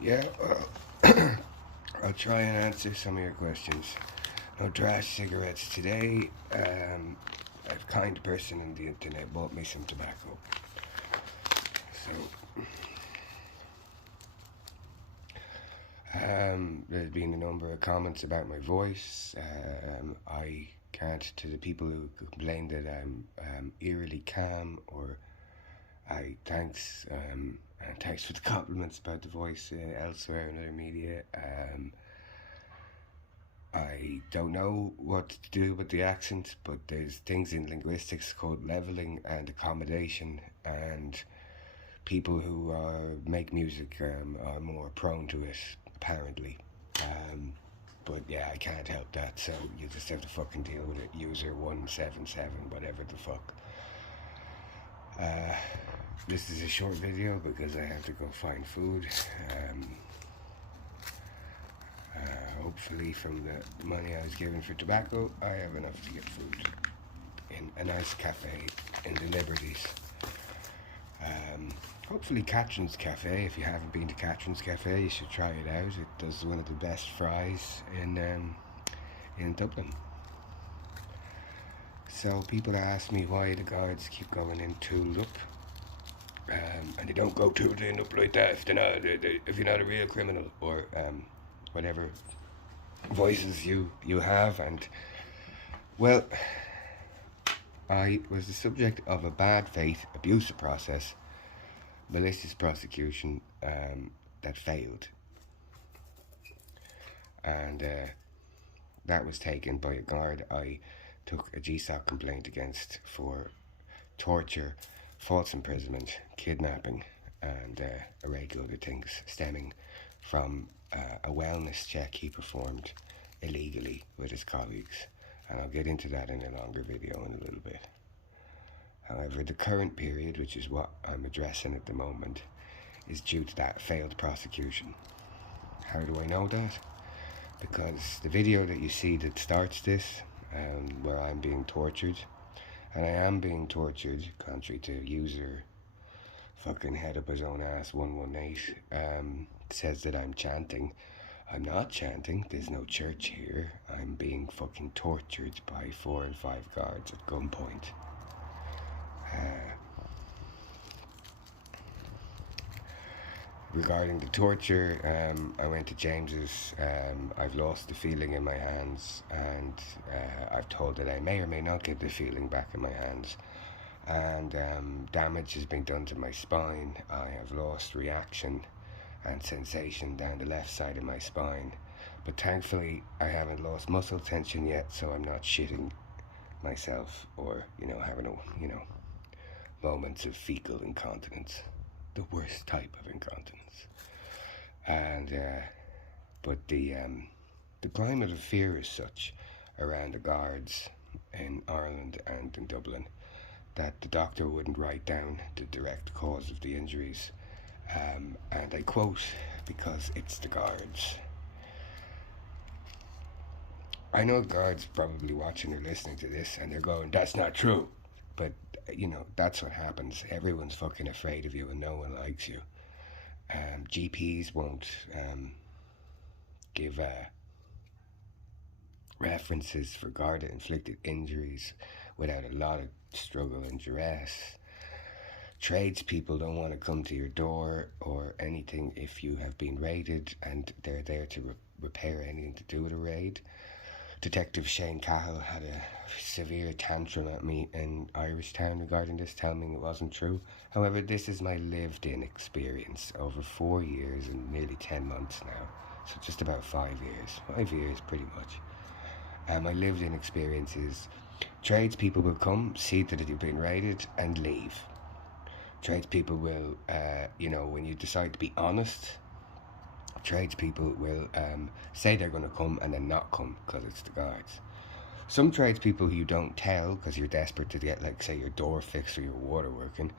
Yeah, well, I'll try and answer some of your questions. No trash cigarettes today. A kind person on the internet bought me some tobacco. So, there's been a number of comments about my voice. I can't, to the people who complain that I'm eerily calm, or thanks for the compliments about the voice elsewhere in other media. I don't know what to do with the accent, but there's things in linguistics called leveling and accommodation, and people who make music are more prone to it, apparently. But yeah, I can't help that, so you just have to fucking deal with it. User 177, whatever the fuck. This is a short video because I have to go find food. Hopefully from the money I was given for tobacco, I have enough to get food in a nice cafe in the Liberties. Hopefully Catherine's Cafe. If you haven't been to Catherine's Cafe, you should try it out. It does one of the best fries in Dublin. So people ask me why the guards keep going in tooled up, and they don't go tooled in up like that if you're not a real criminal, or whatever voices you have. And well, I was the subject of a bad faith abusive process, malicious prosecution that failed, and that was taken by a guard I took a GSOC complaint against for torture, false imprisonment, kidnapping, and a array of other things stemming from a wellness check he performed illegally with his colleagues. And I'll get into that in a longer video in a little bit. However, the current period, which is what I'm addressing at the moment, is due to that failed prosecution. How do I know that? Because the video that you see that starts this, where I'm being tortured, and I am being tortured, contrary to user fucking head up his own ass 118, says that I'm chanting. I'm not chanting. There's no church here. I'm being fucking tortured by 4 and 5 guards at gunpoint. Regarding the torture, I went to James's. I've lost the feeling in my hands, and I've told that I may or may not get the feeling back in my hands. And damage has been done to my spine. I have lost reaction and sensation down the left side of my spine. But thankfully, I haven't lost muscle tension yet, so I'm not shitting myself or, having moments of fecal incontinence. The worst type of incontinence. And but the climate of fear is such around the guards in Ireland and in Dublin that the doctor wouldn't write down the direct cause of the injuries, and I quote, because it's the guards. I know guards probably watching or listening to this and they're going, that's not true. But that's what happens. Everyone's fucking afraid of you and no one likes you. GPs won't give references for guard-inflicted injuries without a lot of struggle and duress. Tradespeople don't want to come to your door or anything if you have been raided, and they're there to repair anything to do with a raid. Detective Shane Cahill had a severe tantrum at me in Irishtown regarding this, telling me it wasn't true. However, this is my lived-in experience over 4 years and nearly 10 months now. So just about 5 years. 5 years, pretty much. My lived-in experience is tradespeople will come, see that you've been raided, and leave. Tradespeople will, when you decide to be honest, tradespeople will say they're going to come and then not come because it's the guards. Some tradespeople you don't tell because you're desperate to get, like, say, your door fixed or your water working,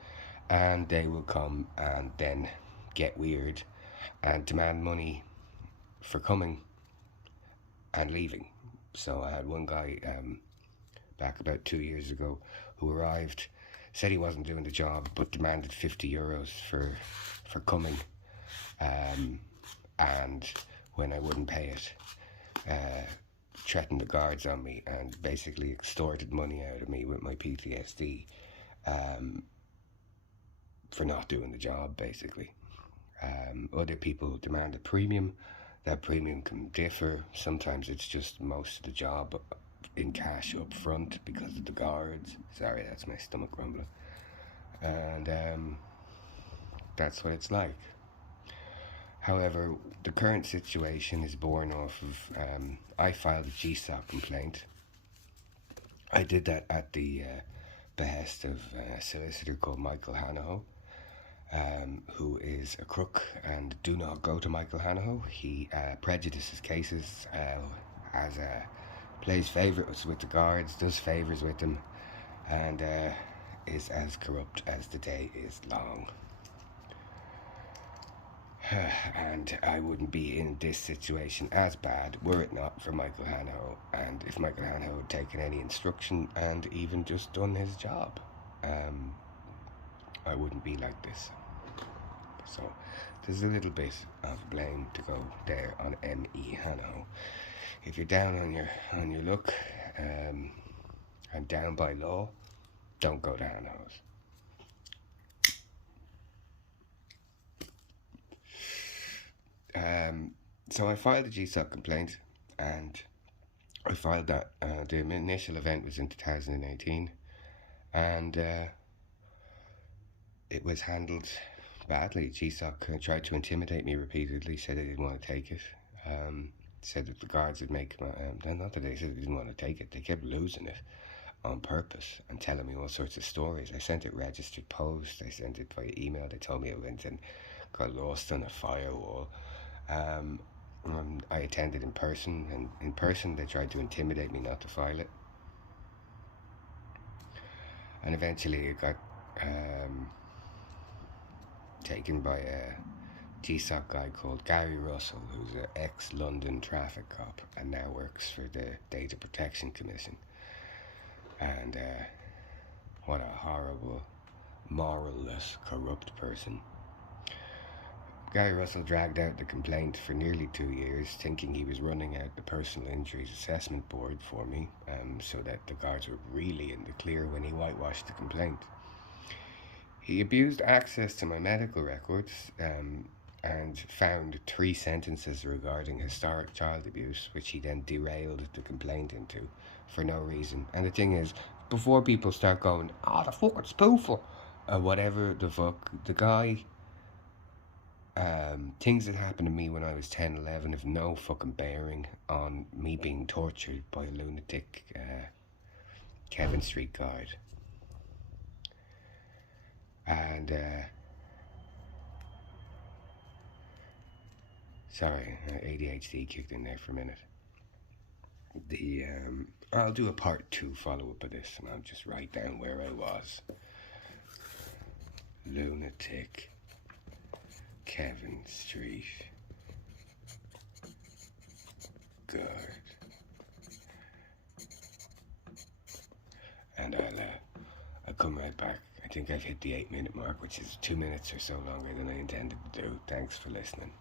and they will come and then get weird and demand money for coming and leaving. So I had one guy back about 2 years ago who arrived, said he wasn't doing the job, but demanded €50 for coming. and when I wouldn't pay it, threatened the guards on me and basically extorted money out of me with my PTSD, for not doing the job, basically. Other people demand a premium. That premium can differ. Sometimes it's just most of the job in cash up front because of the guards. Sorry, that's my stomach rumbling. And that's what it's like. However, the current situation is born off of, I filed a GSOC complaint. I did that at the behest of a solicitor called Michael Hanaho, who is a crook, and do not go to Michael Hanaho. He prejudices cases, plays favourites with the guards, does favours with them, and is as corrupt as the day is long. And I wouldn't be in this situation as bad were it not for Michael Hanaho, and if Michael Hanaho had taken any instruction and even just done his job, I wouldn't be like this. So there's a little bit of blame to go there on M.E. Hanaho. If you're down on your luck, and down by law, don't go to Hanaho's. So I filed a GSOC complaint, and I filed that. The initial event was in 2018, and it was handled badly. GSOC tried to intimidate me repeatedly, said they didn't want to take it, said that the guards would make not that they said they didn't want to take it, they kept losing it on purpose and telling me all sorts of stories. I sent it registered post, I sent it via email. They told me it went and got lost on a firewall. I attended in person, and in person they tried to intimidate me not to file it, and eventually it got taken by a GSOC guy called Gary Russell, who's an ex-London traffic cop and now works for the Data Protection Commission. And what a horrible, moralless, corrupt person. Gary Russell dragged out the complaint for nearly 2 years, thinking he was running out the Personal Injuries Assessment Board for me, so that the guards were really in the clear when he whitewashed the complaint. He abused access to my medical records, and found 3 sentences regarding historic child abuse, which he then derailed the complaint into for no reason. And the thing is, before people start going, the fucking spoofer, whatever the fuck, the guy, things that happened to me when I was 10, 11 have no fucking bearing on me being tortured by a lunatic Kevin Street guard. And sorry, ADHD kicked in there for a minute. I'll do a part 2 follow-up of this, and I'll just write down where I was. Lunatic Kevin Street guard. And I'll come right back. I think I've hit the 8-minute mark, which is 2 minutes or so longer than I intended to do. Thanks for listening.